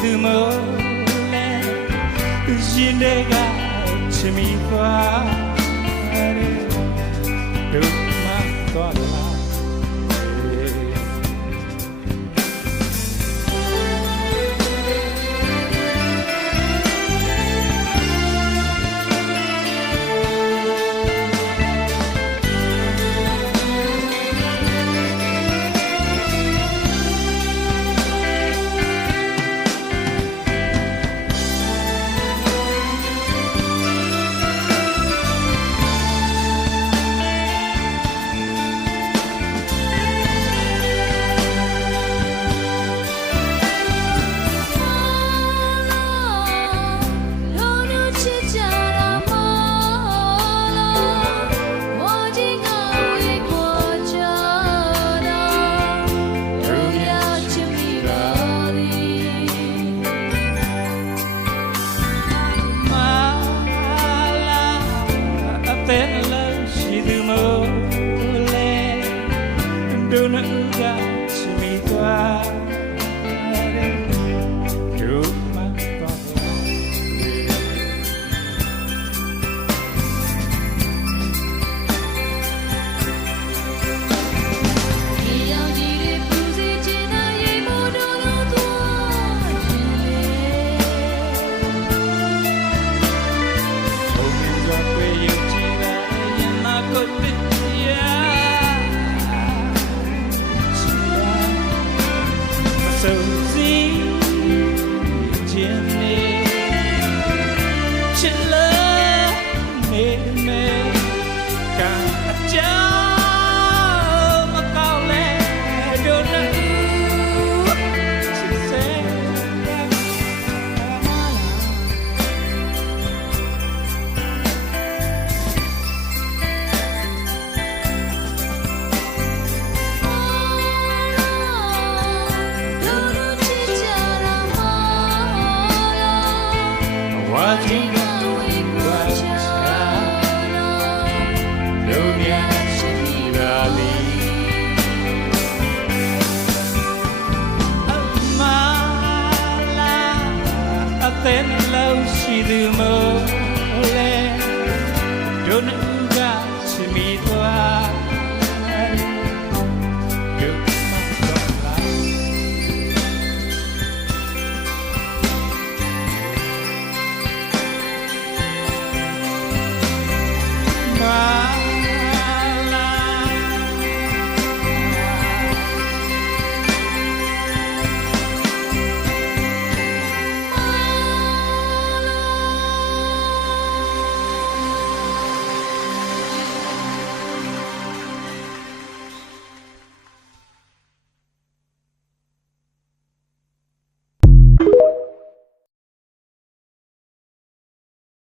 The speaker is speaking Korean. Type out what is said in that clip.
그 몰래 지내가 침이 와 どのうが染みた see. Yo no...